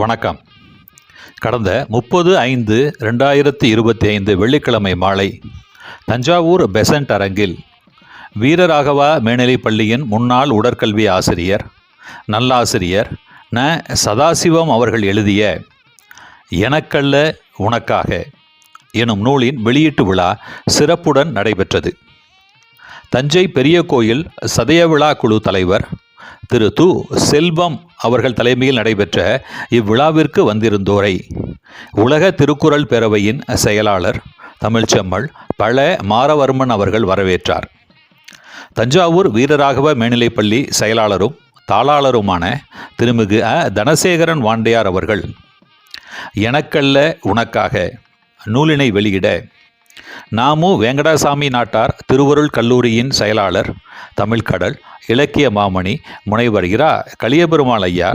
வணக்கம். கடந்த 30/5/2025 வெள்ளிக்கிழமை மாலை தஞ்சாவூர் பெசன்ட் அரங்கில் வீரராகவா மேல்நிலைப் பள்ளியின் முன்னாள் உடற்கல்வி ஆசிரியர், நல்லாசிரியர் ந. சதாசிவம் அவர்கள் எழுதிய எனக்கல்ல உனக்காக எனும் நூலின் வெளியீட்டு விழா சிறப்புடன் நடைபெற்றது. தஞ்சை பெரிய கோயில் சதய விழா குழு தலைவர் திரு து. செல்வம் அவர்கள் தலைமையில் நடைபெற்ற இவ்விழாவிற்கு வந்திருந்தோரை உலக திருக்குறள் பேரவையின் செயலாளர் தமிழ்ச்செம்மல் பழ மாரவர்மன் அவர்கள் வரவேற்றார். தஞ்சாவூர் வீரராகவ மேல்நிலைப்பள்ளி செயலாளரும் தாளாளருமான திருமிகு தனசேகரன் வாண்டையார் அவர்கள் எனக்கல்ல உனக்காக நூலினை வெளியிட நாமு வெங்கடாசாமி நாட்டார் திருவருள் கல்லூரியின் செயலாளர் தமிழ்கடல் இலக்கிய மாமணி முனைவர் இரா கலியபெருமாள் ஐயா,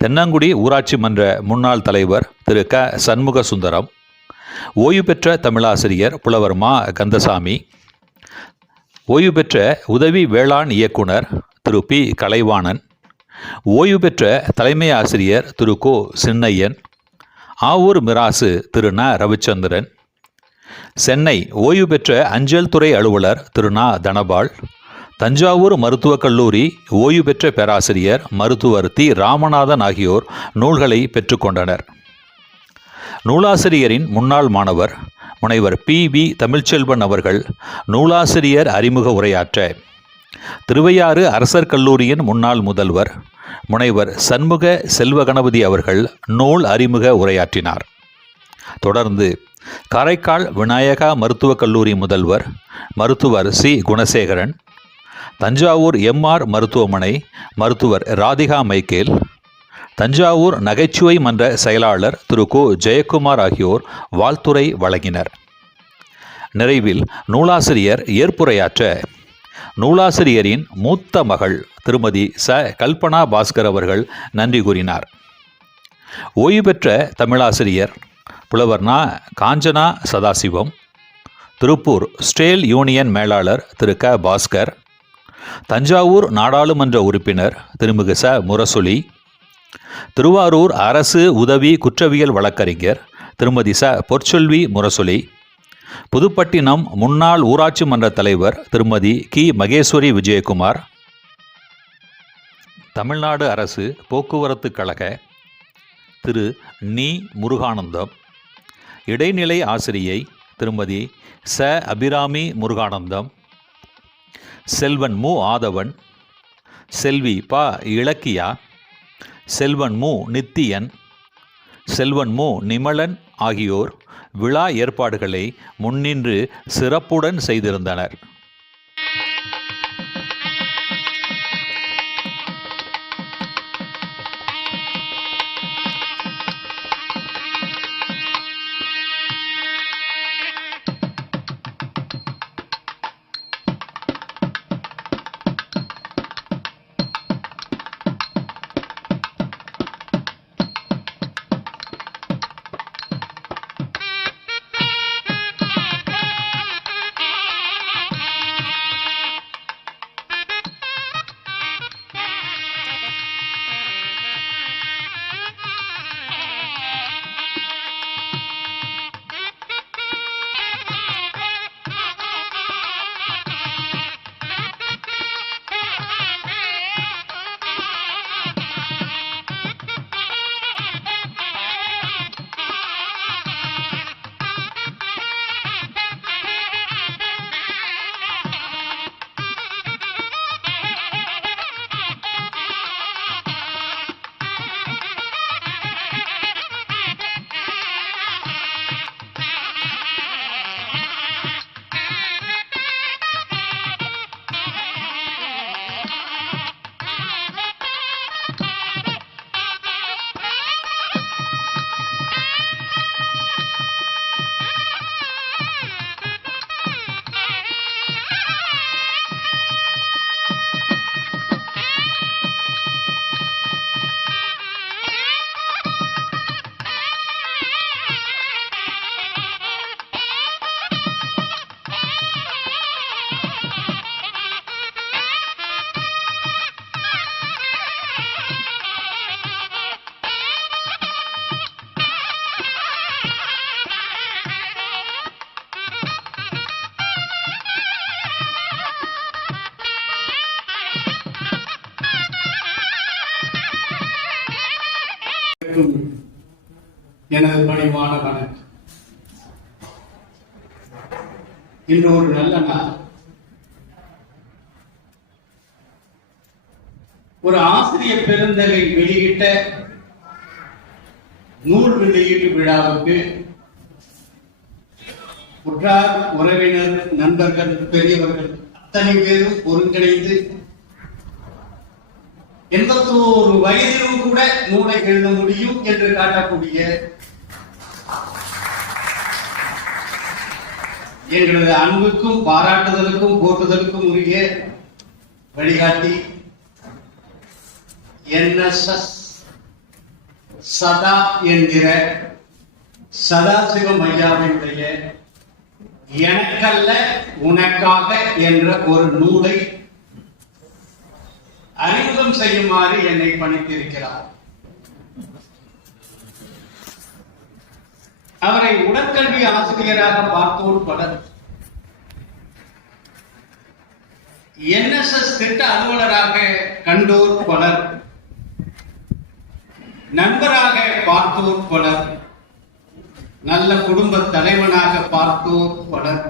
தென்னங்குடி ஊராட்சி மன்ற முன்னாள் தலைவர் திரு க. சண்முக சுந்தரம், ஓய்வு பெற்ற தமிழாசிரியர் புலவர் மா. கந்தசாமி, ஓய்வு பெற்ற உதவி வேளாண் இயக்குனர் திரு பி. கலைவாணன், ஓய்வு பெற்ற தலைமை ஆசிரியர் திரு கோ. சின்னையன், ஆவூர் மிராசு திரு ந. ரவிச்சந்திரன், சென்னை ஓய்வு பெற்ற அஞ்சல் துறை அலுவலர் திரு நா. தனபால், தஞ்சாவூர் மருத்துவக் கல்லூரி ஓய்வு பெற்ற பேராசிரியர் மருத்துவர் தி. ராமநாதன் ஆகியோர் நூல்களை பெற்றுக்கொண்டனர். நூலாசிரியரின் முன்னாள் மாணவர் முனைவர் பி. வி. தமிழ்ச்செல்வன் அவர்கள் நூலாசிரியர் அறிமுக உரையாற்ற, திருவையாறு அரசர் கல்லூரியின் முன்னாள் முதல்வர் முனைவர் சண்முக செல்வகணபதி அவர்கள் நூல் அறிமுக உரையாற்றினார். தொடர்ந்து காரைக்கால் விநாயகா மருத்துவக் கல்லூரி முதல்வர் மருத்துவர் சி. குணசேகரன், தஞ்சாவூர் எம்.ஆர். மருத்துவமனை மருத்துவர் ராதிகா மைக்கேல், தஞ்சாவூர் நகைச்சுவை மன்ற செயலாளர் திரு கோ. ஜெயக்குமார் ஆகியோர் வாழ்த்துரை வழங்கினர். நிறைவில் நூலாசிரியர் ஏற்புரையாற்ற, நூலாசிரியரின் மூத்த மகள் திருமதி ச. கல்பனா பாஸ்கர் அவர்கள் நன்றி கூறினார். ஓய்வு பெற்ற தமிழாசிரியர் புலவர் ந. காஞ்சனா சதாசிவம், திருப்பூர் ஸ்டேல் யூனியன் மேலாளர் திரு க. பாஸ்கர், தஞ்சாவூர் நாடாளுமன்ற உறுப்பினர் திருமிகு ச. முரசொலி, திருவாரூர் அரசு உதவி குற்றவியல் வழக்கறிஞர் திருமதி ச. பொற்செல்வி முரசொலி, புதுப்பட்டினம் முன்னாள் ஊராட்சி மன்ற தலைவர் திருமதி கி. மகேஸ்வரி விஜயகுமார், தமிழ்நாடு அரசு போக்குவரத்து கழக திரு நீ. முருகானந்தம், இடைநிலை ஆசிரியை திருமதி ச. அபிராமி முருகானந்தம், செல்வன் மு. ஆதவன், செல்வி ப. இலக்கியா, செல்வன் மு. நித்தியன், செல்வன் மு. நிமலன் ஆகியோர் விழா ஏற்பாடுகளை முன்னின்று சிறப்புடன் செய்திருந்தனர். அனைவருக்கும் எனது பணிவான வணக்கம். இன்று ஒரு நல்ல நாள். ஒரு ஆசிரியர் பெருந்தகை வெளியிட்ட நூல் வெளியீட்டு விழாவுக்கு உற்றார், உறவினர், நண்பர்கள், பெரியவர்கள் அத்தனை பேரும் ஒருங்கிணைந்து 81 வயதிலும் கூட நூலை எழுத முடியும் என்று காட்டக்கூடிய எங்களது அன்புக்கும் பாராட்டுதலுக்கும் போற்றுதலுக்கும் உரிய வழிகாட்டி NSS சதா என்கிற சதாசிவம் ஐயாவினுடைய எனக்கல்ல உனக்காக என்ற ஒரு நூலை அறிமுகம் செய்யுமாறு என்னை பணித்திருக்கிறார். அவரை உடற்கல்வி ஆசிரியராக பார்த்தோர் பலர், NSS திட்ட அலுவலராக கண்டோர் பலர், நண்பராக பார்த்தோர் பலர், நல்ல குடும்ப தலைவனாக பார்த்தோர் பலர்,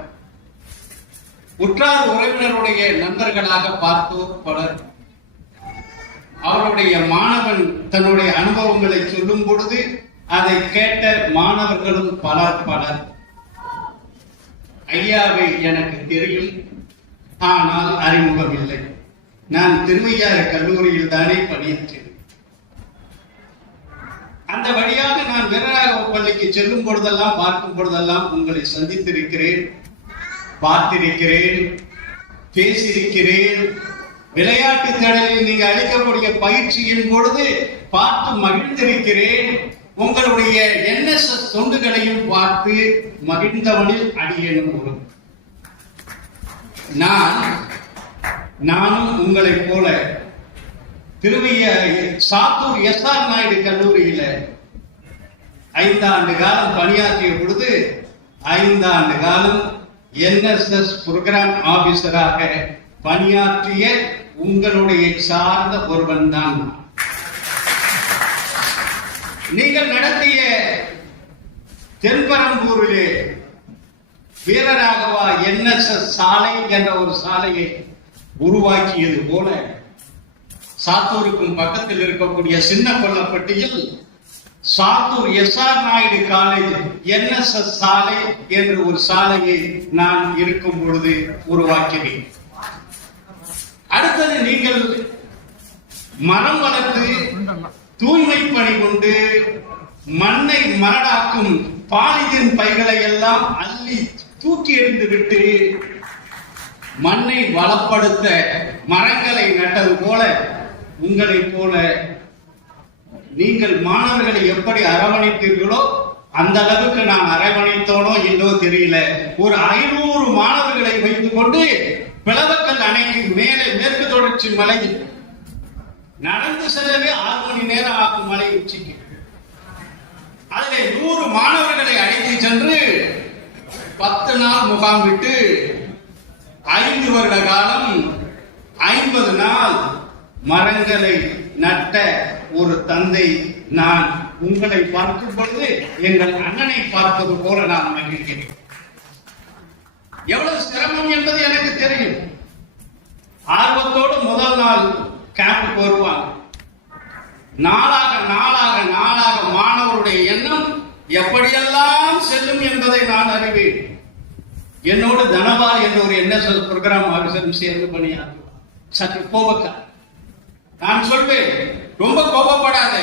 உற்றார் உறவினருடைய நண்பர்களாக பார்த்தோர் பலர், அவருடைய மாணவன் தன்னுடைய அனுபவங்களை சொல்லும் பொழுது அதை கேட்ட மாணவர்களும் பலர். ஐயாவை எனக்கு தெரியும், ஆனால் அறிமுகம் இல்லை. நான் திருவையாறு கல்லூரியில் தானே பணியாற்றேன். அந்த வழியாக நான் வீரராகவ பள்ளிக்கு செல்லும் பொழுதெல்லாம், பார்க்கும் பொழுதெல்லாம் உங்களை சந்தித்திருக்கிறேன், பார்த்திருக்கிறேன், பேசியிருக்கிறேன். விளையாட்டு திடலில் நீங்க அளிக்கக்கூடிய பயிற்சியின் பொழுது பார்த்து மகிழ்ந்திருக்கிறேன். உங்களுடைய NSS தொண்டுகளையும் பார்த்து மகிழ்ந்தவனில் அடியேனும் ஒரு. நானும் உங்களைப் போல சாத்தூர் SR நாயுடு கல்லூரியில 5 ஆண்டு காலம் பணியாற்றிய பொழுது 5 ஆண்டு காலம் NSS புரோகிராம் ஆபீசராக பணியாற்றிய உங்களுடைய சார்ந்த ஒருவன் தான். நீங்கள் நடத்திய தென்பரம்பூரிலே வீரராகவா NSS சாலை என்ற ஒரு சாலையை உருவாக்கியது போல சாத்தூருக்கும் பக்கத்தில் இருக்கக்கூடிய சின்ன கொல்லப்பட்டியில் Sattur SR Naidu college NSS சாலை என்ற ஒரு சாலையை நான் இருக்கும் பொழுது உருவாக்கினேன். அடுத்தது நீங்கள் மரம் வளர்த்து தூய்மை பணி கொண்டு மண்ணை மரடாக்கும் பாலிதீன் பைகளை எல்லாம் அள்ளி தூக்கி எறிந்து விட்டு மண்ணை வளப்படுத்த மரங்களை நட்டது போல உங்களைப் போல நீங்கள் மாணவர்களை எப்படி அரவணைத்தீர்களோ அந்த அளவுக்கு நான் அரவணைத்தோனோ இல்லோ தெரியல. ஒரு 500 மாணவர்களை வைத்துக் கொண்டு பிளவக்கல் அணைக்கு மேலே மேற்கு தொடர்ச்சி மலையில் நடந்து செல்லவே 6 மணி நேரம் ஆகும் மலை உச்சிக்கு. அதிலே 100 மாணவர்களை அழைத்து சென்று 10 நாள் முகாம் விட்டு 5 வருட காலம் 50 நாள் மரங்களை நட்ட ஒரு தந்தை நான். உங்களை பார்க்கும் பொழுது எங்கள் அண்ணனை பார்ப்பது போல நான் மகிழ்கிறேன். எவ்வளவு சிரமம் என்பது எனக்கு தெரியும். ஆர்வத்தோடு முதல் நாள் கேம்புக்கு வருவாங்க. நாளாக மாணவருடைய எண்ணம் எப்படியெல்லாம் செல்லும் என்பதை நான் அறிவேன். என்னோடு தனபால் என்ற ஒரு NSS புரோகிராம் ஆபீசரும் சேர்ந்து பணியாற்றுவார். சற்று கோபக்கார. நான் சொல்வேன், ரொம்ப கோபப்படாத.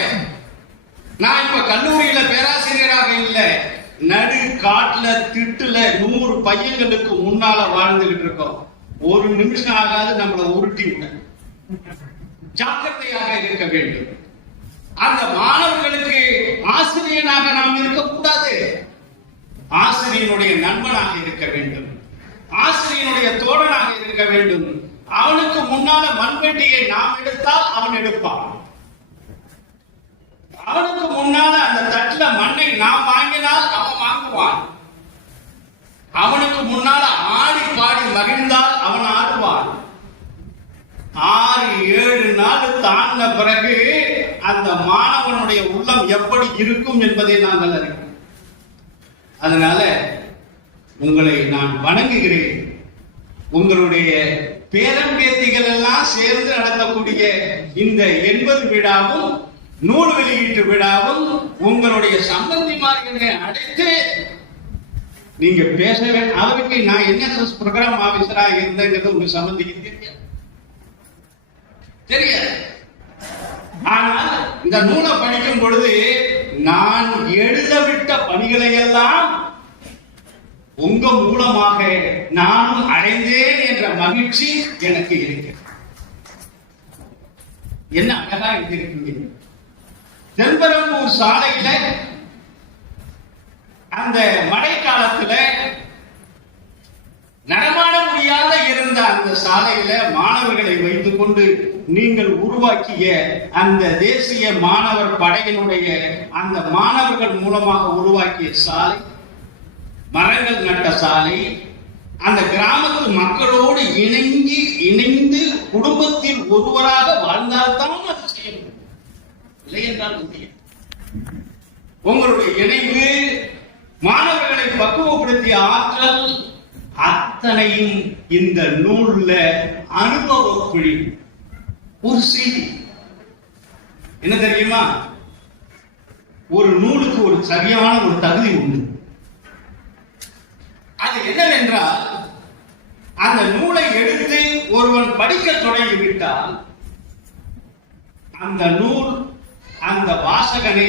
நான் இப்ப கல்லூரியில பேராசிரியராக இல்லை, நடு காட்டுல திட்டுல 100 பையன்களுக்கு முன்னால வாழ்ந்துகிட்டு இருக்கோம். ஒரு நிமிஷம் ஆகாது நம்மளை உருட்டி விட. ஜாக்கிரதையாக இருக்க வேண்டும். அந்த மாணவர்களுக்கு ஆசிரியனாக நாம் இருக்கக்கூடாது. ஆசிரியனுடைய நண்பனாக இருக்க வேண்டும், ஆசிரியனுடைய தோழனாக இருக்க வேண்டும். அவனுக்கு முன்னால மண்வெட்டியை நாம் எடுத்தால் அவன் எடுப்பான். அவனுக்கு முன்னால அந்த தட்டுல மண்ணை நாம் வாங்கினால் அவன் வாங்குவான். அவனுக்கு முன்னால ஆடி பாடி மகிழ்ந்தால் அவன் ஆடுவான். 6-7 நாள் தாண்டின பிறகு அந்த மாணவனுடைய உள்ளம் எப்படி இருக்கும் என்பதை நாங்கள் அறிவோம். அதனால உங்களை நான் வணங்குகிறேன். உங்களுடைய பேரம்பேத்திகள் எல்லாம் சேர்ந்து நடத்தக்கூடிய இந்த 80 விழாவும் நூல் வெளியீட்டு விழாவும் உங்களுடைய சம்பந்திமார்களை அழைத்து நீங்க பேச வேண்டும். அவருக்கு நான் NSS ப்ரோக்ராம் ஆபீசரா இருந்தேங்கிறது உங்க சம்பந்திக்கு தெரியாது. ஆனால் இந்த நூலை படிக்கும் பொழுது நான் எழுதவிட்ட பணிகளை எல்லாம் உங்க மூலமாக நானும் அடைந்தேன் என்ற மகிழ்ச்சி எனக்கு இருக்கிறது. என்ன அழகா இருக்கீங்க. தென்பெரும்பூர் சாலையில அந்த மழை காலத்துல நடமாட முடியாத இருந்த அந்த சாலையில மாணவர்களை வைத்துக் கொண்டு நீங்கள் உருவாக்கிய அந்த தேசிய மாணவர் படையினுடைய அந்த மாணவர்கள் மூலமாக உருவாக்கிய சாலை, மரங்கள் நட்ட சாலை, அந்த கிராமத்து மக்களோடு இணைந்து குடும்பத்தில் ஒருவராக வாழ்ந்தால்தான் அது செய்ய முடியும். இல்லை என்றால் முடியும். உங்களுடைய இணைவு, மாணவர்களை பக்குவப்படுத்திய ஆற்றல் அத்தனையும் இந்த நூல்ல அனுபவக்குழி. ஒரு செய்தி என்ன தெரியுமா? ஒரு நூலுக்கு ஒரு சரியான ஒரு தகுதி உண்டு. அது என்னவென்றால், அந்த நூலை எடுத்து ஒருவன் படிக்க தொடங்கிவிட்டால் அந்த நூல் அந்த வாசகனை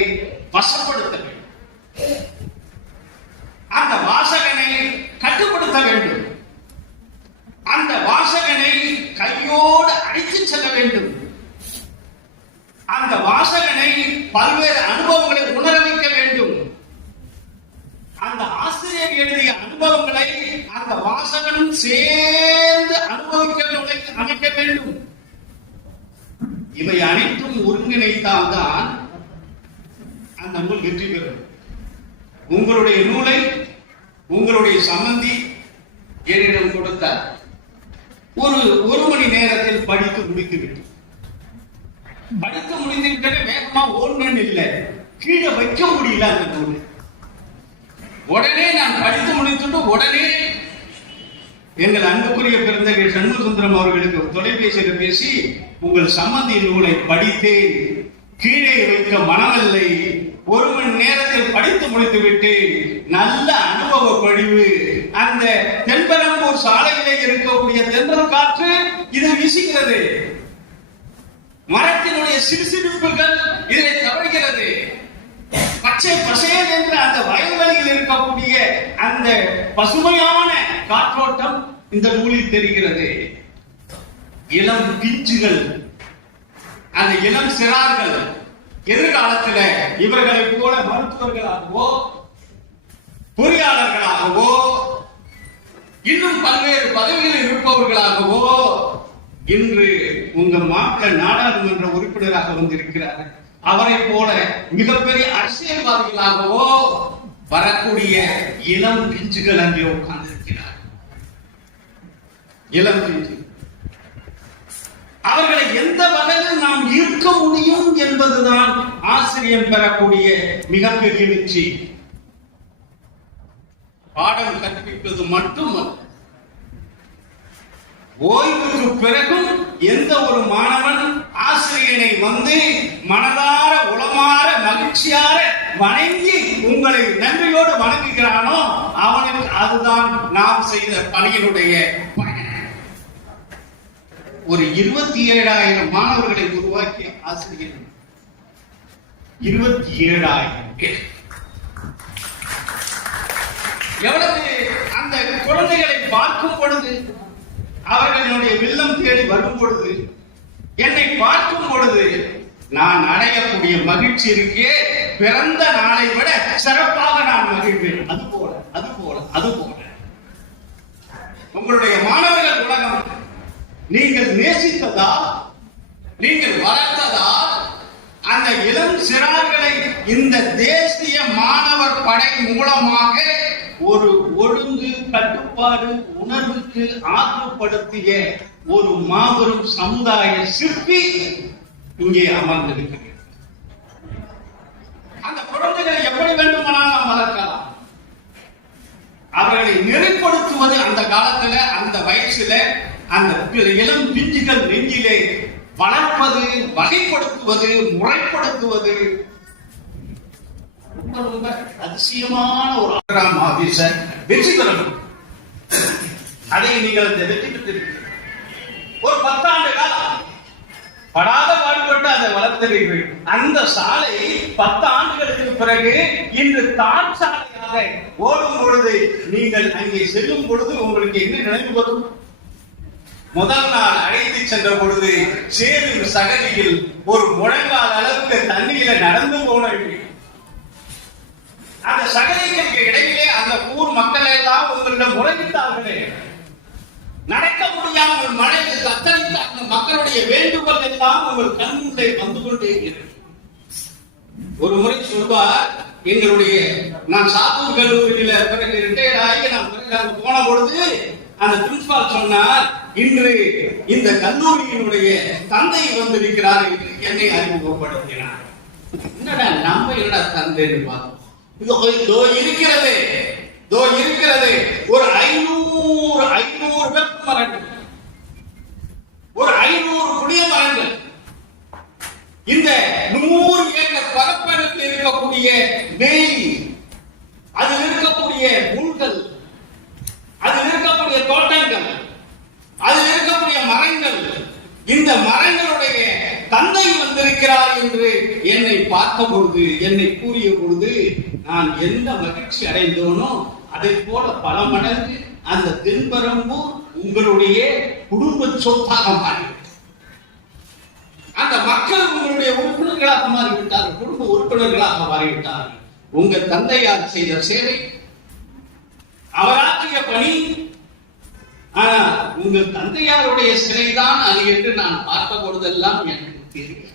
வசப்படுத்த வேண்டும், அந்த வாசகனை கட்டுப்படுத்த வேண்டும், அந்த வாசகனை கையோடு அழைத்து செல்ல வேண்டும், அந்த வாசகனை பல்வேறு அனுபவங்களை உணர வைக்க வேண்டும், அந்த ஆசிரியர் எழுதிய அனுபவங்களை அந்த வாசகனும் சேர்ந்து அமைக்க வேண்டும். இவை அனைத்தும் ஒருங்கிணைத்தால்தான் அந்த நூல் வெற்றி பெறும். உங்களுடைய நூலை உங்களுடைய சம்பந்தி என்னிடம் கொடுத்தார். ஒரு மணி நேரத்தில் படித்து முடித்துவிட்டு வேகமா ஓடணும்னு இல்லை, கீழே வைக்க முடியல அந்த நூல். உடனே நான் படித்து முடித்துட்டு உடனே எங்கள் அன்புக்குரிய பிறந்தகள் சண்முக சுந்தரம் அவர்களுக்கு தொலைபேசியில் பேசி, உங்கள் சம்பந்தி நூலை படித்தேன், கீழே வைக்க மனமில்லை, 1 மணி நேரத்தில் படித்து முடித்து விட்டு நல்ல அனுபவ படிவு, அந்த தென்பெரும்பூர் சாலையிலே இருக்கக்கூடிய தென்றல் காற்று இது வீசுகிறது, மரத்தினுடைய சிறுசிறுப்புகள் இதை தவறுகிறது, பச்சை பசேல் என்ற அந்த வயல்வெளியில் இருக்கக்கூடிய அந்த பசுமையான காற்றோட்டம் இந்த நூலில் தெரிகிறது. இளம் பிஞ்சுகள், அந்த இளம் சிறார்கள் எதிர்காலத்தில் இவர்களை போல மருத்துவர்களாகவோ பொறியாளர்களாகவோ இன்னும் பல்வேறு பதவிகளில் இருப்பவர்களாகவோ இன்று உங்க மாப்பிள்ளை நாடாளுமன்ற உறுப்பினராக வந்திருக்கிறார்கள், அவரை போல மிகப்பெரிய அரசியல்வாதிகளாகவோ வரக்கூடிய இளம் பிஞ்சுகள் அங்கே உட்கார்ந்திருக்கிறார். இளம் பிஞ்சு அவர்களை எந்த வகையில் நாம் ஈர்க்க முடியும் என்பதுதான் ஆசிரியர் பெறக்கூடிய மிகப்பெரிய வெற்றி. பாடம் கற்பிப்பது மட்டுமல்ல, ஓய்வுக்கு பிறகும் எந்த ஒரு மாணவன் ஆசிரியனை வந்து மனதார உளமாற மகிழ்ச்சியார வணங்கி உங்களை நன்றியோடு வணங்குகிறானோ அவனுக்கு அதுதான் நாம் செய்த பணியினுடைய பயன். ஒரு 27,000 மாணவர்களை உருவாக்கிய ஆசிரியர் 27,000 எவ்வளவு அந்த குழந்தைகளை பார்க்கும் பொழுது, அவர்களுடைய வில்லம் தேடி வரும் பொழுது, என்னை பார்க்கும் பொழுது நான் அடையக்கூடிய மகிழ்ச்சி இருக்கே, பிறந்த நாளை விட சிறப்பாக நான் மகிழ்வேன். அதுபோல உங்களுடைய மாணவர்கள் உலகம் நீங்கள் நேசித்ததால், நீங்கள் வளர்த்ததால், அந்த இளம் சிறார்களை இந்த தேசிய மாணவர் படை மூலமாக ஒரு ஒழுங்கு கட்டுப்பாடு உணர்வுக்கு ஆற்றுப்படுத்திய ஒரு மாபெரும் சமுதாய சிற்பி இங்கே அமர்ந்திருக்கிறது. குழந்தைகளை எப்படி வேண்டுமானால் நாம் வளர்க்கலாம். அவர்களை நெறிப்படுத்துவது அந்த காலத்துல, அந்த வயசுல, அந்த இளம் பிஞ்சுகள் நெஞ்சிலே வளர்ப்பது, வகைப்படுத்துவது, முறைப்படுத்துவது ரொம்ப ரொம்ப அதிசயமான ஒரு ஆபீசர் வெற்றி பெறணும். அதை நீங்கள் வெற்றி பெற்றிருக்கிறீர்கள். ஒரு 10 ஆண்டு காலம் படாத பாடுபட்டு அதை வளர்த்தீர்கள். அந்த சாலை 10 ஆண்டுகளுக்கு பிறகு இன்று தார் சாலையாக ஓடும் பொழுது, நீங்கள் அங்கே செல்லும் பொழுது உங்களுக்கு என்ன நினைவு வரும்? முதல் நாள் அழைத்து சென்ற பொழுது சேரும் சகதியில் ஒரு முழங்கால் அளவுக்கு தண்ணீர நடந்து போனீர்கள். அந்த சகதிகளுக்கு இடையிலே அந்த ஊர் மக்கள் எல்லாம் உங்களிடம் முறையிட்டார்களே. நடக்க முடியாமல் மழைக்கு தத்தளித்த அந்த மக்களுடைய வேண்டுகோள் எல்லாம் உங்கள் கண்முள்ளே வந்து கொண்டே இருக்கிறது. ஒரு முறை சொல்வார், எங்களுடைய நான் சாத்தூர் கல்லூரியில பிறகு ரிட்டையர் ஆகி நான் போன பொழுது அந்த பிரின்சிபால் சொன்னார், இன்று இந்த கல்லூரியினுடைய தந்தை வந்திருக்கிறார் என்று என்னை அறிமுகப்படுத்தினார். என்னடா நம்ம என்னடா தந்தைன்னு பார்த்தோம். இதோ இருக்கிறது ஒரு 500 வேப்ப மரங்கள், ஒரு 500 புளிய மரங்கள், இந்த 100 ஏக்கர் பரப்பளவில் இருக்கக்கூடிய வேலி, அதில் இருக்கக்கூடிய முள்கள், அதில் இருக்கக்கூடிய தோட்டங்கள், அதில் இருக்கக்கூடிய மரங்கள், இந்த மரங்களுடைய தந்தை வந்திருக்கிறார் என்று என்னை பார்த்த பொழுது, என்னை கூறிய பொழுது நான் எந்த மகிழ்ச்சி அடைந்தோனோ அதை போல பல மடங்கு அந்த தென்பெரம்பூர் உங்களுடைய குடும்ப சொத்தாக மாறிவிட்டது. அந்த மக்கள் உங்களுடைய உறுப்பினர்களாக மாறிவிட்டார்கள், குடும்ப உறுப்பினர்களாக மாறிவிட்டார்கள். உங்க தந்தையார் செய்த சேவை, அவராற்றிய பணி, ஆனால் உங்கள் தந்தையாருடைய சிலைதான் அது என்று நான் பார்த்த பொழுதெல்லாம் எனக்கு தெரியும்.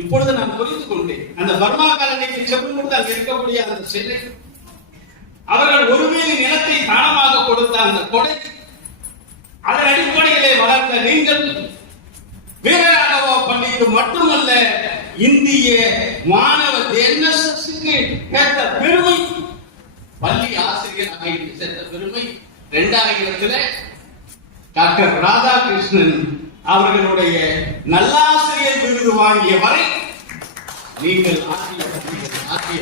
இப்பொழுது நான் புரிந்து கொண்டேன். அந்த பர்மா காலனிக்கு செல்லும் பொழுது அங்கு இருக்கக்கூடிய அந்த சிலை, அவர்கள் ஒருவேளை நிலத்தை தானமாக கொடுத்த அந்த கொடை, அதன் அடிப்படையிலே வளர்ந்த நீங்கள் வீரராகவா பள்ளிக்கு மட்டுமல்ல, இந்திய மாணவர் என்எஸ்எஸ்க்கு கேட்ட பெருமை, பள்ளி ஆசிரியராக சேர்ந்த பெருமை 2000 டாக்டர் ராதாகிருஷ்ணன் அவர்களுடைய நல்லாசிரியர் விருது வாங்கிய வரை நீங்கள் ஆற்றிய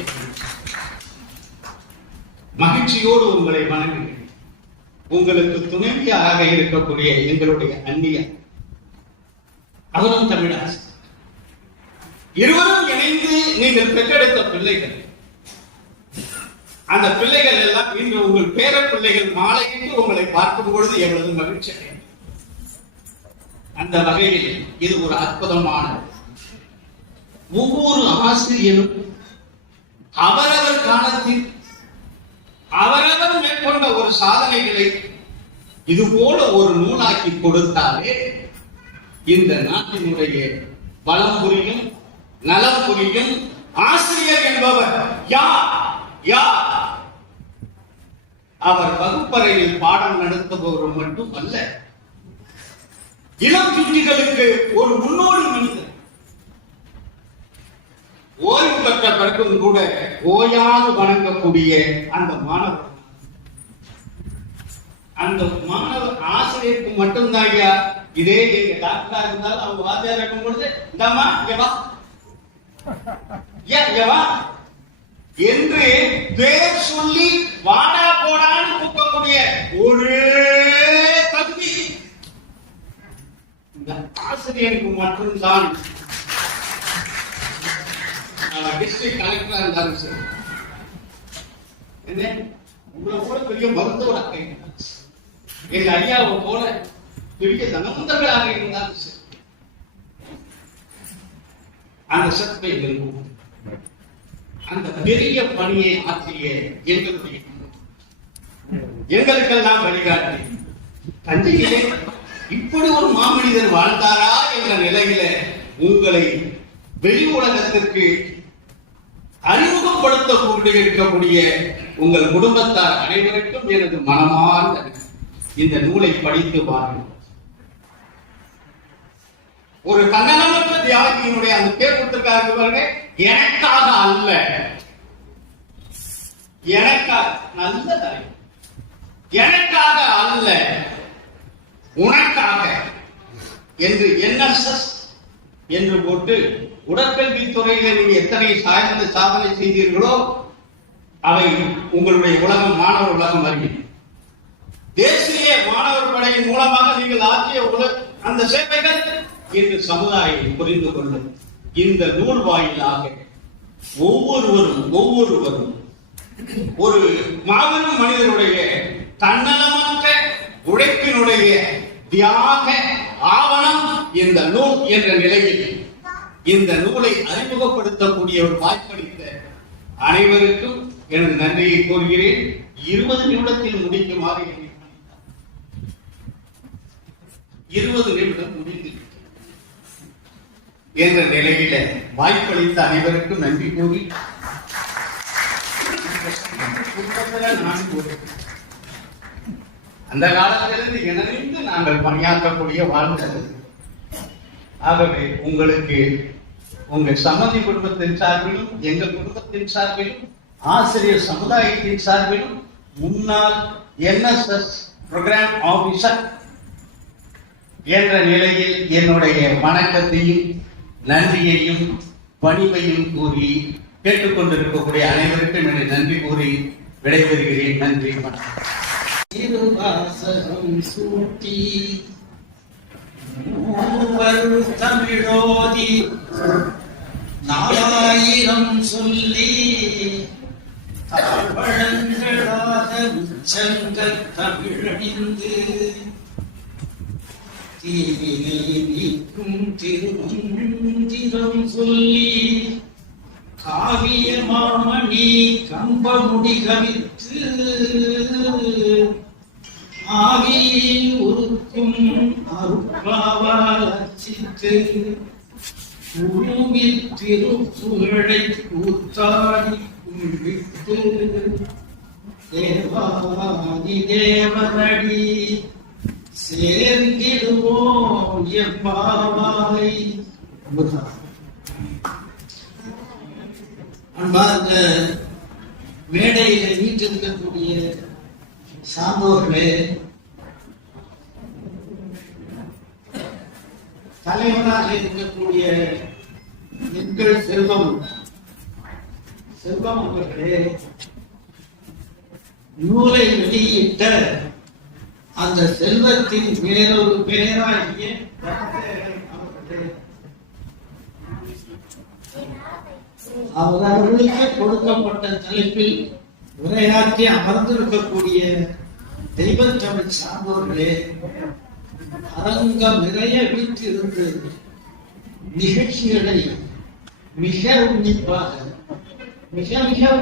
மகிழ்ச்சியோடு உங்களை வணங்குகிறேன். உங்களுக்கு துணைவியாக இருக்கக்கூடிய எங்களுடைய அந்நியர், அவரும் தமிழாசி, இருவரும் இணைந்து நீங்கள் பெற்றெடுத்த பிள்ளைகள். அந்த பிள்ளைகள் எல்லாம் இன்று உங்கள் பேர பிள்ளைகள் மாலையிட்டு உங்களை பார்க்கும் பொழுது எவ்வளவு மகிழ்ச்சி அடையும். அந்த வகையில் இது ஒரு அற்புதமான, ஒவ்வொரு ஆசிரியரும் அவரவர் காலத்தில் அவரவர் மேற்கொண்ட ஒரு சாதனைகளை இது போல ஒரு நூலாக்கி கொடுத்தாலே இந்த நாட்டினுடைய வளம் புரியும், நலம் புரியும். ஆசிரியர் என்பவர் யார்? அவர் வகுப்பறையில் பாடம் நடத்துபவர் மட்டும் அல்ல, இளம் பிஞ்சுகளுக்கு ஒரு முன்னோடி மனிதர். ஓய்வு பெற்ற பிறகும் கூட ஓயாது வணங்கக்கூடிய அந்த மாணவர், அந்த மாணவர் ஆசிரியருக்கு மட்டும்தான் ஐயா. இதே எங்க டாக்டரா இருந்தாலும் அவங்க வாத்தியார் இருக்கும் பொழுது இந்தம்மா வா என்று பேர் சொல்லி வாடா போடான்னு கூப்பிடக்கூடிய ஒரே தகுதி இந்த ஆசிரியருக்கு மட்டும்தான். டிஸ்ட்ரிக்ட் கலெக்டரா இருந்தாலும் சரி, என்ன உங்களை போல பெரிய மருத்துவராக இருந்தாலும் சரி, எங்க ஐயாவை போல பெரிய தனவந்தர்களாக இருந்தாலும் சரி, அந்த சத்தை வெல்வோம். அந்த பெரிய பணியை ஆற்றிய எங்களுக்கெல்லாம் வழிகாட்டி தஞ்சையிலே இப்படி ஒரு மாமனிதர் வாழ்ந்தாரா என்ற நிலையில உங்களை வெளி உலகத்திற்கு அறிமுகப்படுத்த இருக்கக்கூடிய உங்கள் குடும்பத்தார் அனைவருக்கும் எனது மனமார்ந்த இந்த நூலை படித்து வாருங்கள். ஒரு தன்னலமற்ற தியாகியினுடைய அந்த பேர் கொடுத்திருக்காரு பாருங்க, எனக்காக அல்ல, எனக்காக நல்ல தலைவர், எனக்காக அல்ல உனக்காக என்று NSS என்று போட்டு உடற்கல்வி துறையில நீங்க எத்தனை சாதனை செய்தீர்களோ அவை உங்களுடைய உலகம், மாணவர் உலகம் அறியும். தேசிய மாணவர் படையின் மூலமாக நீங்கள் ஆற்றிய அந்த சேவைகள் இன்று சமுதாயம் புரிந்து கொள்ளும். இந்த நூல் வாயிலாக ஒவ்வொருவரும் ஒரு மாபெரும் மனிதனுடைய தன்னலமற்ற உழைப்பினுடைய தியாக ஆவணம் இந்த நூல் என்ற நிலையில் இந்த நூலை அறிமுகப்படுத்தக்கூடிய ஒரு வாய்ப்பளித்த அனைவருக்கும் எனது நன்றியை கூறுகிறேன். 20 நிமிடத்தில் முடிக்குமாறு 20 நிமிடம் முடிந்து என்ற நிலையில வாய்ப்பளித்த அனைவருக்கும் நன்றி கூறி அந்த காலத்திலிருந்து இணைந்து நாங்கள் பணியாற்றக்கூடிய வாழ்ந்தது. ஆகவே உங்களுக்கு உங்கள் சம்மதி குடும்பத்தின் சார்பிலும் எங்கள் குடும்பத்தின் சார்பிலும் ஆசிரியர் சமுதாயத்தின் சார்பிலும் முன்னாள் NSS புரோகிராம் ஆபீசர் என்ற நிலையில் என்னுடைய வணக்கத்தையும் நன்றியையும் பணிவையும் கூறி கேட்டுக்கொண்டிருக்கக்கூடிய அனைவருக்கும் என்னை நன்றி கூறி விடைபெறுகிறேன். நன்றி, வணக்கம். திருவாசகம் சூட்டி மூவர் தமிழோதி 4000 சொல்லி தாழ்வழங்களாக உச்சங்கள் தமிழணிந்து தீவினை நீக்கும் திருமந்திரம் சொல்லி காவிய மாமணி கம்பமுடி கவித்து ஆவியில் உருக்கும் அருப்பாவால் அர்ச்சித்து உருவில் திருப்புகழை கூத்தாடி கும்பிட்டு தேவாதி தேவனடி சேர்ந்திடுவோம் எம்பாவாய். அன்பார்ந்த மேடையில வீட்டிருக்கக்கூடிய சான்றோர்களே, தலைவராக இருக்கக்கூடிய எங்கள் செல்வம் அவர்களே, நூலை வெளியிட்ட அந்த செல்வத்தின் வேறொரு பேராகிய அவர்களுக்கு கொடுக்கப்பட்ட தலைப்பில் உரையாற்றி அமர்ந்திருக்கக்கூடிய தெய்வத்தமிழ் சார்ந்தோர்களே, அரங்கம் நிறைய வீட்டிலிருந்து நிகழ்ச்சிகளை மிக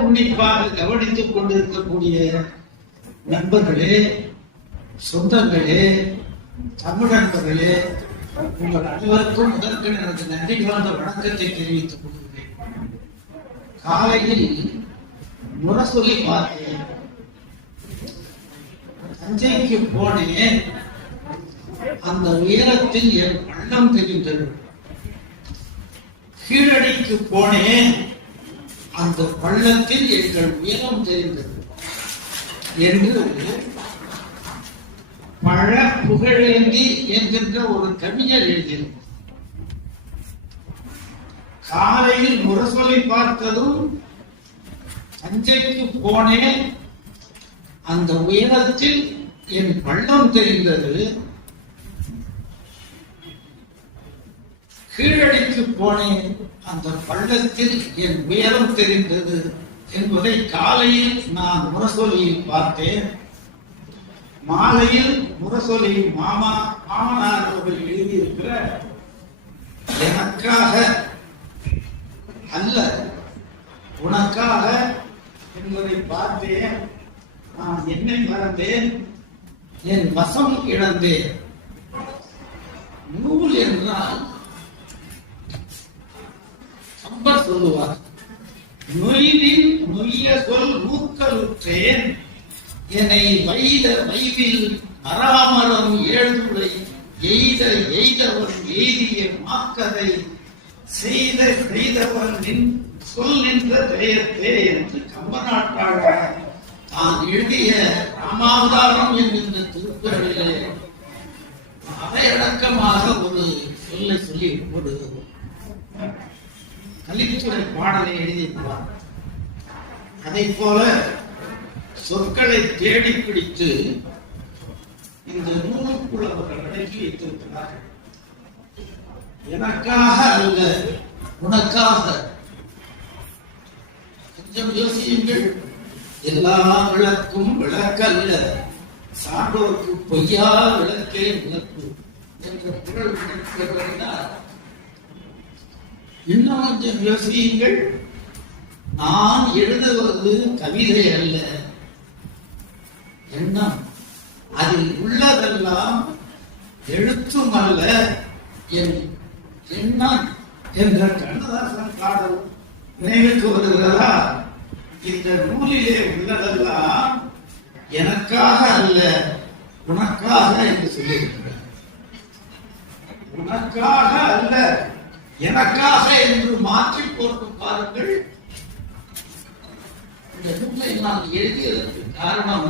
உன்னிப்பாக கவனித்துக் கொண்டிருக்கக்கூடிய நண்பர்களே, சொந்தங்களே, தமிழ் நண்பர்களே, உங்கள் அனைவருக்கும் முதற்கு எனது நன்றி கலந்த வணக்கத்தை தெரிவித்துக் கொள்கிறேன். காலையில் முரசொலி பார்த்தேன். தஞ்சைக்கு போனேன். அந்த உயரத்தில் என் பள்ளம் தெரிந்தது. கீழடிக்கு போனேன். அந்த பள்ளத்தில் எங்கள் உயரம் தெரிந்தது என்று பழ புகழேந்தி என்கின்ற ஒரு கவிஞர் எழுதினார். காலையில் முரசொலி பார்த்ததும் தஞ்சைக்கு போனேன். அந்த உயரத்தில் என் பள்ளம் தெரிந்தது. கீழடிக்கு போனேன். அந்த பள்ளத்தில் என் உயரம் தெரிந்தது என்பதை காலையில் நான் முரசொலியில் பார்த்தேன். மாலையில் முரசொலி மாமனார் அவர்கள் எழுதியிருக்கிற எனக்காக அல்ல உனக்காக என்பதை பார்த்தேன். நான் என்னை மறந்தேன், என் வசம் இழந்தேன். நூல் என்றால் கம்பர் சொல்லுவார், நொய்தின் நொய்ய சொல் நூக்கலுற்றேன், என்னை வைத வைவில் அராமரம் ஏழுலை எய்தவன் எய்திய மாக்கதை செய்தவன் சொல் நின்ற பெயர்த்தே என்று கம்பநாட்டாளர் தான் எழுதிய ராமாவதாரம் என்கின்ற திருக்குறளிலே அவையடக்கமாக ஒரு சொல்லை சொல்லி ஒரு கலித்துறை பாடலை எழுதியிருக்கிறார். அதை போல சொற்களை தேடி பிடித்து இந்த நூலுக்குள் அவர்கள் அடக்கி வைத்திருக்கிறார்கள். எனக்காக அல்ல, உனக்காக. கொஞ்சம் யோசியுங்கள். எல்லா விளக்கும் விளக்கல்ல, சான்றோருக்கு பொய்யா விளக்கே விளக்கு என்ற குரல் கிடைக்கிறார். இன்னும் கொஞ்சம் யோசியுங்கள். நான் எழுதுவது கவிதை அல்ல, எண்ணம். அதில் உள்ளதெல்லாம் எழுத்தும் அல்ல, என் எண்ணம் என்ற கண்ணதாசன் பாடல் நினைவுக்கு வருகிறதா? இந்த நூலிலே உள்ளதெல்லாம் எனக்காக அல்ல, உனக்காக என்று சொல்லியிருக்கிறார். உனக்காக அல்ல, எனக்காக என்று மாற்றி போட்டு பாருங்கள். இந்த நூலை நான் எழுதியதற்கு காரணம்,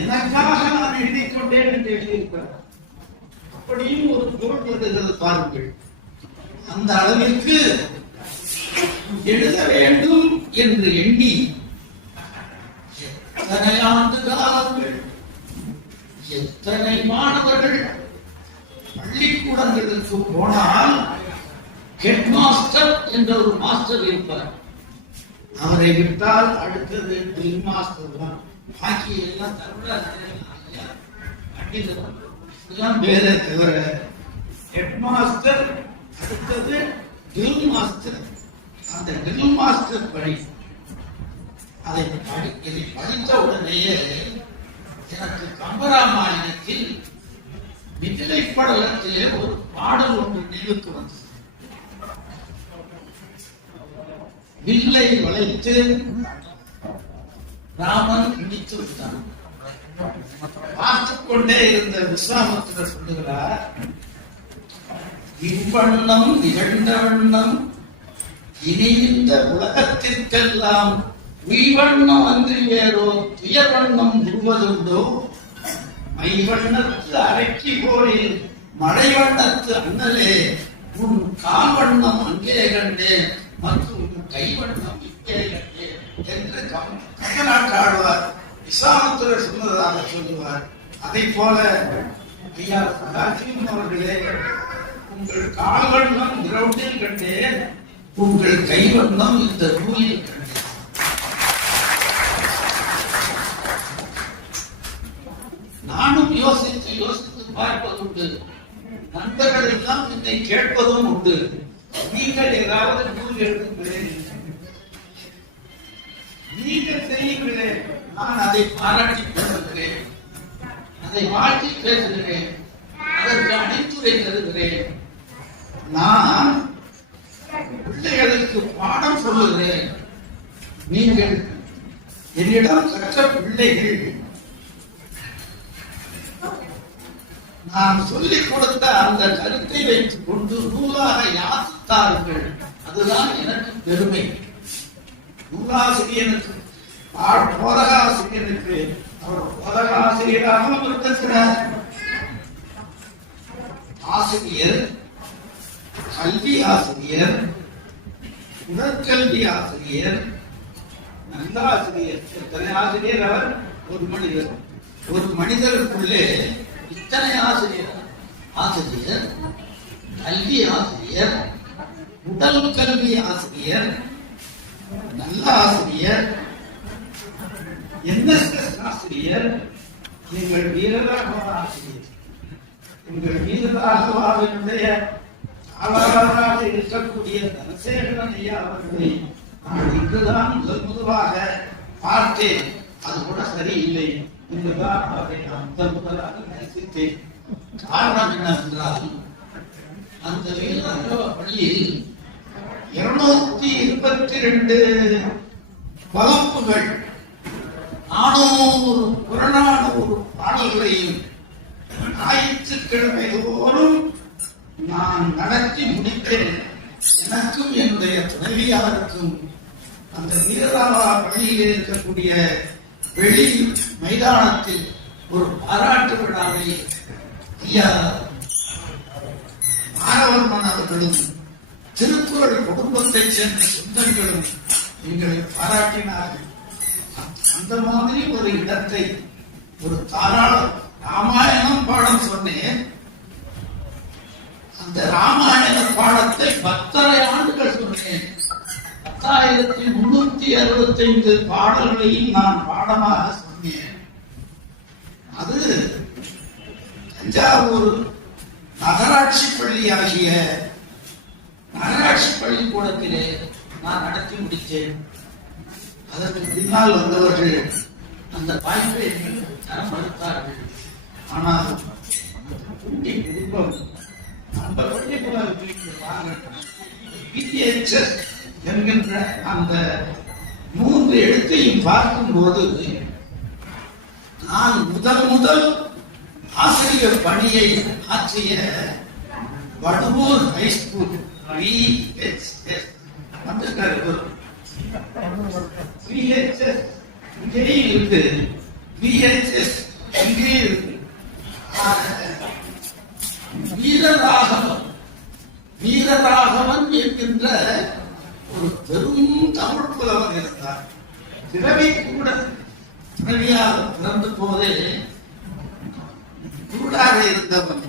எனக்காக நான் எழுதிக் கொண்டேன் என்று எழுதியிருக்கிறார். அப்படியும் ஒரு பொருள் வருகிறது பாருங்கள். அந்த அளவிற்கு எழுத வேண்டும் என்று எண்ணி எத்தனை ஆண்டு காலங்கள், எத்தனை மாணவர்கள் பள்ளிக்கூடங்களுக்கு போனால் ஹெட் மாஸ்டர் என்ற ஒரு மாஸ்டர் இருப்பார். அவரை விட்டால் அடுத்தது ட்ரில் மாஸ்டர் தான். பாக்கி எல்லாம் தமிழ் வேற தவிர ஹெட் மாஸ்டர், அடுத்தது ட்ரில் மாஸ்டர். அந்த ட்ரில் மாஸ்டர் பணி இதை படித்த உடனேயே எனக்கு கம்பராமாயணத்தில் மிதிலை படலத்திலே ஒரு பாடல் ஒன்று நினைவுக்கு வந்தது. வில்லை வளைத்து ராமன் இடித்து விட்டான். பார்த்துக் கொண்டே இருந்த விஸ்வாமித்திரர் சொல்லுகிறார், இவ்வண்ணம் நிகழ்ந்த வண்ணம் இனி இந்த உலகத்திற்கெல்லாம் உய்வண்ணம் அன்றி வேறோ துயர்வண்ணம் உருவதுண்டோ, மைவண்ணத்து அரைக்கி போரில் மழை வண்ணத்து அண்ணலே உன் கால் வண்ணம் அங்கே கண்டேன் மற்றும் உன் கைவண்ணம் இங்கே கண்டேன் என்று கம்பநாட்டாழ்வார் விஸ்வாமித்திரர் சொன்னதாக சொல்லுவார். அதை போல ஐயா சதாசிவம் அவர்களே, உங்கள் கால்வண்ணம் கிரவுண்டில் கண்டேன், உங்கள் கைவண்ணம் இந்த நூலில் கண்டேன். நானும் யோசித்து பார்ப்பதுண்டு, நண்பர்கள் எல்லாம் என்னை கேட்பதும் உண்டு. நீங்கள் ஏதாவது நூல் எழுதுகிறேன், நீங்கள் செய்யுங்களேன், நான் அதை பாராட்டி பேசுகிறேன், அதை வாழ்த்தி பேசுகிறேன், அதற்கு அணித்துரை தருகிறேன். நான் பிள்ளைகளுக்கு பாடம் சொல்லுகிறேன். நீங்கள் என்னிடம் கற்ற பிள்ளைகள் நான் சொல்லிக் கொடுத்த அந்த கருத்தை வைத்துக் கொண்டு நூலாக யாசித்தார்கள். அதுதான் எனக்கு பெருமை. நூலாசிரியனுக்கு, போதகாசிரியனுக்கு அவர் போதகாசிரியராகவும் இருக்கிறார். ஆசிரியர், கல்வி ஆசிரியர், உடற்கல்வி ஆசிரியர், நல்ல ஆசிரியர். எத்தனை ஆசிரியர் அவர்? ஒரு மனிதர். ஒரு மனிதருக்குள்ளே இத்தனை ஆசிரியர், கல்வி ஆசிரியர், உடல் கல்வி ஆசிரியர், நல்ல ஆசிரியர், NSS ஆசிரியர், எங்கள் வீரராகவ ஆசிரியர். எங்கள் வீரராகவாவினுடைய ஆளாளராக இருக்கக்கூடிய தனசேகரன் ஐயா அவர்களை நான் இங்குதான் முதலாக பார்த்தேன். அது கூட சரியில்லை. இங்குதான் அவரை நான் முதலாக நேசித்தேன். காரணம் என்னவென்றால், அந்த வீரராகவ பள்ளியில் 222 வகுப்புகள், 400 புறநானூறு பாடல்களையும் ஞாயிற்றுக்கிழமை தோறும் நான் நடத்தி முடித்தேன். எனக்கும் என்னுடைய துணைவியாருக்கும் அந்த வீரராவா பள்ளியில் இருக்கக்கூடிய வெளி மைதானத்தில் ஒரு பாராட்டு விழாவை ஐயா மாணவர்மன் அவர்களும் திருக்குறள் குடும்பத்தைச் சேர்ந்த சொந்தங்களும் எங்களை பாராட்டினார்கள். அந்த மாதிரி ஒரு இடத்தை ஒரு தாராளம் ராமாயணம் பாடம் சொன்னேன். அந்த ராமாயண பாடத்தை 10.5 ஆண்டுகள் சொன்னேன். 10,365 பாடல்களையும் நான் பாடமாக சொன்னேன். அது தஞ்சாவூர் நகராட்சி பள்ளி ஆகிய நகராட்சி பள்ளிக்கூடத்திலே நான் நடத்தி முடித்தேன். அதற்கு பின்னால் வந்தவர்கள் அந்த வாய்ப்பை தர மறுத்தார்கள். ஆனால் குட்டி குடும்பம் அந்த பள்ளிக்கூடம் என்கின்ற அந்த 3 எழுத்தையும் பார்க்கும்போது நான் முதல் ஆசிரியர் பணியை ஆற்றிய வடுவூர் ஹைஸ்கூல் இங்கே இருக்கு, VHS இங்கே இருக்கு. வீரராகவன் என்கின்ற ஒரு பெரும் தமிழ் புலவன் இருந்தார். பிறவி கூட பிறவியாக பிறந்த போதே குருடாக இருந்தவன்.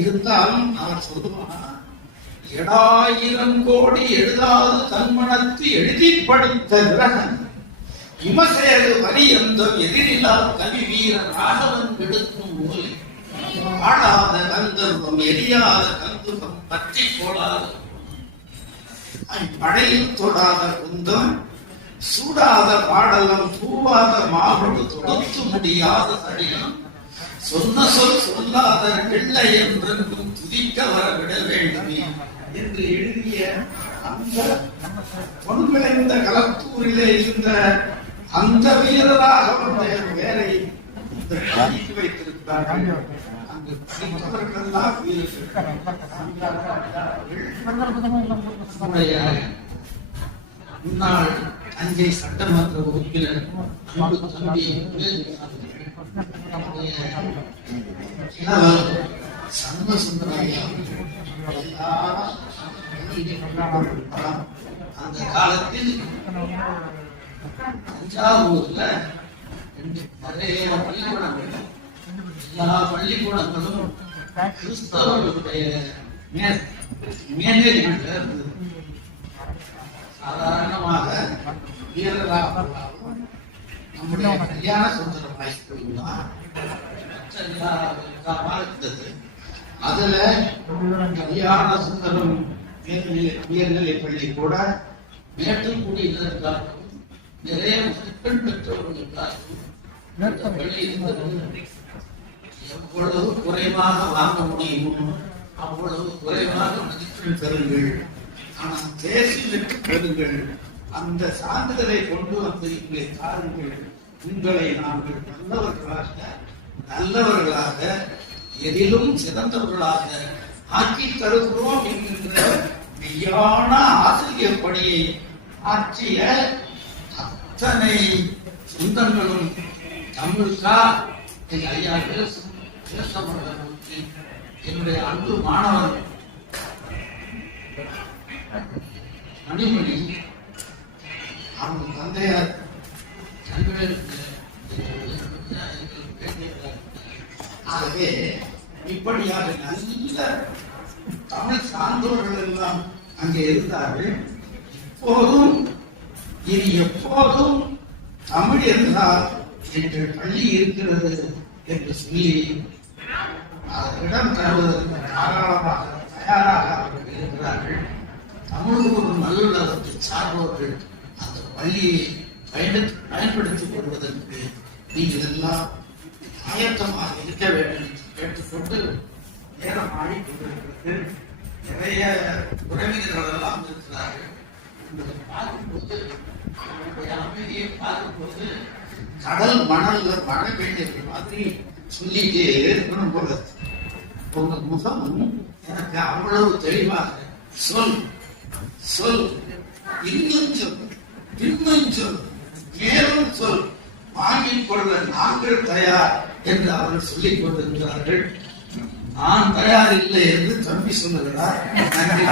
இருந்தாலும் அவர் சொல்லுவான், 7,000 கோடி எழுதாது தன்மனத்து எழுதி படித்த விரகன் இமசேது வரி எந்த எதிரில்லா கவி வீரர் ராகவன் எடுக்கும் மூலை ஆடாத கந்தர்வம் எரியாத கந்துகம் பற்றி போடாத படையில் தொடாத குந்தம் சூடாத பாடலம் பூவாத மாவடு தொடுத்து முடியாத தடியம் சொன்ன சொல் சொல்லாத பிள்ளை என்றென்றும் துதிக்க வர விட வேண்டுமே என்று எழுதிய அந்த பொன்விளைந்த கலத்தூரிலே இருந்த அந்த வீரராக வேரை வைத்திருக்கிறார்கள். அங்கு படித்தவர்களெல்லாம் முன்னாள் தஞ்சை சட்டமன்ற உறுப்பினர் தம்பி அந்த காலத்தில் தஞ்சாவூர்ல நிறைய பள்ளிக்கூடங்கள், எல்லா பள்ளிக்கூடங்களும் கிறிஸ்தவர்களுடைய மேனேஜ்மெண்ட் இருந்தது. சாதாரணமாக வீரராகவும் நம்முடைய கல்யாண சுந்தரம் ஹைஸ்கூல் இருந்தது. அதுல கல்யாண சுந்தரம் உயர்நிலை பள்ளி கூட மேட்டுக்குடி இதற்காகவும் நிறைய மதிப்பெண் பெற்றவர்களுக்காகவும் பள்ளி இருந்தது. எவ்வளவு குறைவாக வாங்க முடியுமோ அவ்வளவு குறைவாக மதிப்பெண் பெறுங்கள், ஆனால் தேசிய வெற்றி பெறுங்கள். அந்த சான்றிதழை கொண்டு வந்து இங்கே தாருங்கள். உங்களை நாங்கள் நல்லவர்களாக எதிலும் சிறந்தவர்களாக ஆக்கி தருகிறோம் என்கின்ற மெய்யான ஆசிரியர் பணியை ஆற்றிய அத்தனை சொந்தங்களும் தமிழ்கா ஐயா என்னுடைய அன்பு மாணவர் மணிமணி, அவங்க தந்தையார் ஆகவே இப்படியாக நல்ல தமிழ் சார்ந்தவர்கள் எல்லாம் அங்கே இருந்தார்கள். இப்போதும் இனி எப்போதும் தமிழ் என்றால் எங்கள் பள்ளி இருக்கிறது என்று சொல்லி இடம் தருவதற்கு தாராளமாக தயாராக அவர்கள் இருக்கிறார்கள். தமிழ் ஒரு நல்லுலகத்தை சார்பவர்கள் அந்த பள்ளியை பயன்படுத்திக் கொள்வதற்கு நீங்கள் எல்லாம் ஆயத்தமாக இருக்க வேண்டும் என்று கேட்டுக்கொண்டு நேரம் ஆடிக்கொண்டிருக்கிறது. நிறைய உறவினர்கள் எல்லாம் இருக்கிறார்கள். பார்க்கும்போது அமைதியை பார்க்கும்போது கடல் மணல்ல மழை பெய்ஞ்சது மாதிரி சொல்லிட்டே இருக்கணும் போல. உங்க முகம் எனக்கு அவ்வளவு தெளிவாக சொல் சொல், இன்னும் சொல், இன்னும் சொல், மேலும் சொல், வாங்கிக் கொள்ள நாங்கள் தயார் என்று அவர்கள் சொல்லிக் கொண்டிருக்கிறார்கள். நான் தயார் இல்லை என்று தம்பி சொல்லுகிறார். நன்றி.